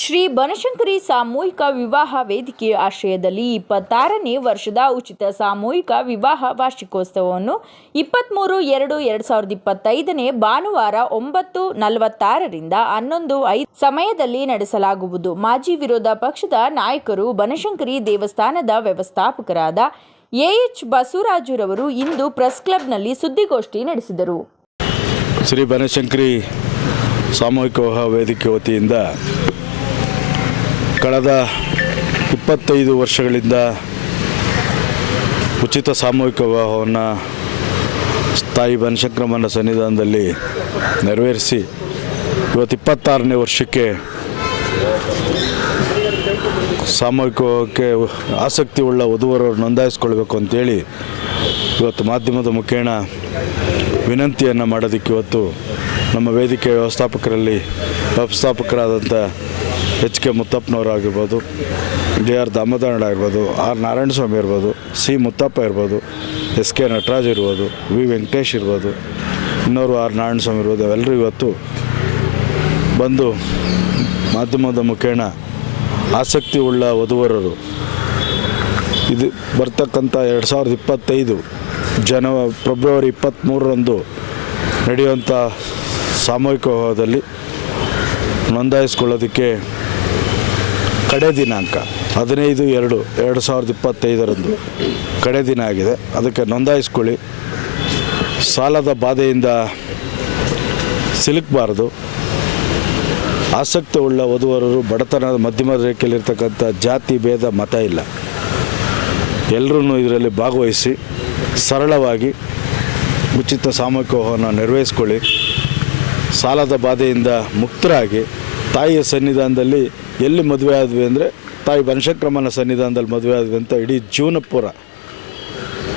ಶ್ರೀ ಬನಶಂಕರಿ ಸಾಮೂಹಿಕ ವಿವಾಹ ವೇದಿಕೆ ಆಶ್ರಯದಲ್ಲಿ ಇಪ್ಪತ್ತಾರನೇ ವರ್ಷದ ಉಚಿತ ಸಾಮೂಹಿಕ ವಿವಾಹ ವಾರ್ಷಿಕೋತ್ಸವವನ್ನು ಇಪ್ಪತ್ತ್ಮೂರು ಎರಡು ಎರಡು ಸಾವಿರದ ಇಪ್ಪತ್ತೈದನೇ ಭಾನುವಾರ ಒಂಬತ್ತು ನಲವತ್ತಾರರಿಂದ ಹನ್ನೊಂದು ಐದು ಸಮಯದಲ್ಲಿ ನಡೆಸಲಾಗುವುದು. ಮಾಜಿ ವಿರೋಧ ಪಕ್ಷದ ನಾಯಕರು ಬನಶಂಕರಿ ದೇವಸ್ಥಾನದ ವ್ಯವಸ್ಥಾಪಕರಾದ ಎಎಚ್ ಬಸವರಾಜುರವರು ಇಂದು ಪ್ರೆಸ್ ಕ್ಲಬ್ನಲ್ಲಿ ಸುದ್ದಿಗೋಷ್ಠಿ ನಡೆಸಿದರು. ಶ್ರೀ ಬನಶಂಕರಿ ಸಾಮೂಹಿಕ ವೇದಿಕೆ ವತಿಯಿಂದ ಕಳೆದ ಇಪ್ಪತ್ತೈದು ವರ್ಷಗಳಿಂದ ಉಚಿತ ಸಾಮೂಹಿಕ ವಿವಾಹವನ್ನು ಸ್ಥಾಯಿ ಬನಶಂಕರಮ್ಮನ ಸನ್ನಿಧಾನದಲ್ಲಿ ನೆರವೇರಿಸಿ ಇವತ್ತು ಇಪ್ಪತ್ತಾರನೇ ವರ್ಷಕ್ಕೆ ಸಾಮೂಹಿಕ ವಿವಾಹಕ್ಕೆ ಆಸಕ್ತಿ ಉಳ್ಳ ವಧುವರರು ನೋಂದಾಯಿಸ್ಕೊಳ್ಬೇಕು ಅಂತೇಳಿ ಇವತ್ತು ಮಾಧ್ಯಮದ ಮುಖೇಣ ವಿನಂತಿಯನ್ನು ಮಾಡೋದಕ್ಕೆ ಇವತ್ತು ನಮ್ಮ ವೇದಿಕೆ ವ್ಯವಸ್ಥಾಪಕರಲ್ಲಿ ವ್ಯವಸ್ಥಾಪಕರಾದಂಥ ಎಚ್ ಕೆ ಮುತ್ತಪ್ಪನವರಾಗಿರ್ಬೋದು ಡಿ ಆರ್ ಆಗಿರ್ಬೋದು, ಆರ್ ನಾರಾಯಣಸ್ವಾಮಿ ಇರ್ಬೋದು, ಸಿ ಮುತ್ತಪ್ಪ ಇರ್ಬೋದು, ಎಸ್ ಕೆ ನಟರಾಜ್ ಇರ್ಬೋದು, ವಿ ವೆಂಕಟೇಶ್ ಇರ್ಬೋದು ಇನ್ನೋರು ಆರ್ ನಾರಾಯಣಸ್ವಾಮಿ ಇರ್ಬೋದು ಅವೆಲ್ಲರೂ ಇವತ್ತು ಬಂದು ಮಾಧ್ಯಮದ ಮುಖೇಣ ಆಸಕ್ತಿ ಉಳ್ಳ ವಧುವರರು. ಇದು ಬರ್ತಕ್ಕಂಥ ಎರಡು ಸಾವಿರದ ಇಪ್ಪತ್ತೈದು ಜನವ, ಫೆಬ್ರವರಿ ಇಪ್ಪತ್ತ್ಮೂರರಂದು ನಡೆಯುವಂಥ ಸಾಮೂಹಿಕ ವಿವಾಹದಲ್ಲಿ ನೋಂದಾಯಿಸ್ಕೊಳ್ಳೋದಕ್ಕೆ ಕಡೆ ದಿನಾಂಕ ಹದಿನೈದು ಎರಡು ಎರಡು ಸಾವಿರದ ಇಪ್ಪತ್ತೈದರಂದು ಕಡೆ ದಿನ ಆಗಿದೆ. ಅದಕ್ಕೆ ನೋಂದಾಯಿಸ್ಕೊಳ್ಳಿ. ಸಾಲದ ಬಾಧೆಯಿಂದ ಸಿಲುಕಬಾರ್ದು. ಆಸಕ್ತಿ ಉಳ್ಳ ವಧುವರರು ಬಡತನದ ಮಧ್ಯಮ ರೇಖೆಯಲ್ಲಿರ್ತಕ್ಕಂಥ ಜಾತಿ, ಭೇದ, ಮತ ಇಲ್ಲ. ಎಲ್ಲರೂ ಇದರಲ್ಲಿ ಭಾಗವಹಿಸಿ ಸರಳವಾಗಿ ಉಚಿತ ಸಾಮೂಹಿಕ ವಿವಾಹವನ್ನು ನೆರವೇರಿಸ್ಕೊಳ್ಳಿ. ಸಾಲದ ಬಾಧೆಯಿಂದ ಮುಕ್ತರಾಗಿ ತಾಯಿಯ ಸನ್ನಿಧಾನದಲ್ಲಿ ಎಲ್ಲಿ ಮದುವೆ ಆದ್ವಿ ಅಂದರೆ, ತಾಯಿ ವಂಶಕ್ರಮನ ಸನ್ನಿಧಾನದಲ್ಲಿ ಮದುವೆ ಆದ್ವಿ ಅಂತ ಇಡೀ ಜೀವನಪುರ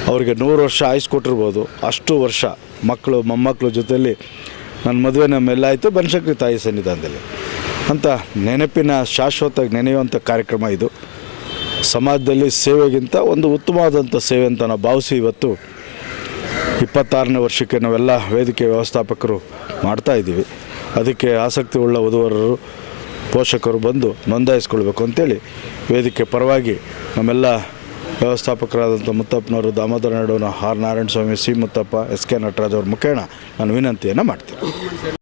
ಅವರಿಗೆ ನೂರು ವರ್ಷ ಆಯುಸ್ ಕೊಟ್ಟಿರ್ಬೋದು, ಅಷ್ಟು ವರ್ಷ ಮಕ್ಕಳು, ಮೊಮ್ಮಕ್ಕಳು ಜೊತೆಯಲ್ಲಿ ನನ್ನ ಮದುವೆ ನಮ್ಮೆಲ್ಲ ಆಯಿತು ಬನಶಕ್ರಿ ತಾಯಿ ಸನ್ನಿಧಾನದಲ್ಲಿ. ಅಂತ ನೆನಪಿನ ಶಾಶ್ವತ ನೆನೆಯುವಂಥ ಕಾರ್ಯಕ್ರಮ ಇದು. ಸಮಾಜದಲ್ಲಿ ಸೇವೆಗಿಂತ ಒಂದು ಉತ್ತಮವಾದಂಥ ಸೇವೆ ಅಂತ ನಾವು ಭಾವಿಸಿ ಇವತ್ತು ಇಪ್ಪತ್ತಾರನೇ ವರ್ಷಕ್ಕೆ ನಾವೆಲ್ಲ ವೇದಿಕೆ ವ್ಯವಸ್ಥಾಪಕರು ಮಾಡ್ತಾ ಇದ್ದೀವಿ ಅದಕ್ಕೆ ಆಸಕ್ತಿ ಉಳ್ಳ ವಧುವರರು ಪೋಷಕರು ಬಂದು ನೋಂದಾಯಿಸ್ಕೊಳ್ಬೇಕು ಅಂತೇಳಿ ವೇದಿಕೆ ಪರವಾಗಿ ನಮ್ಮೆಲ್ಲ ವ್ಯವಸ್ಥಾಪಕರಾದಂಥ ಮುತ್ತಪ್ಪನವರು, Damodara ನಡುವನ R Narayana Swamy, C Muthappa, S K Nataraj ಅವ್ರ ಮುಖೇಣ ನಾನು ವಿನಂತಿಯನ್ನು ಮಾಡ್ತೀನಿ.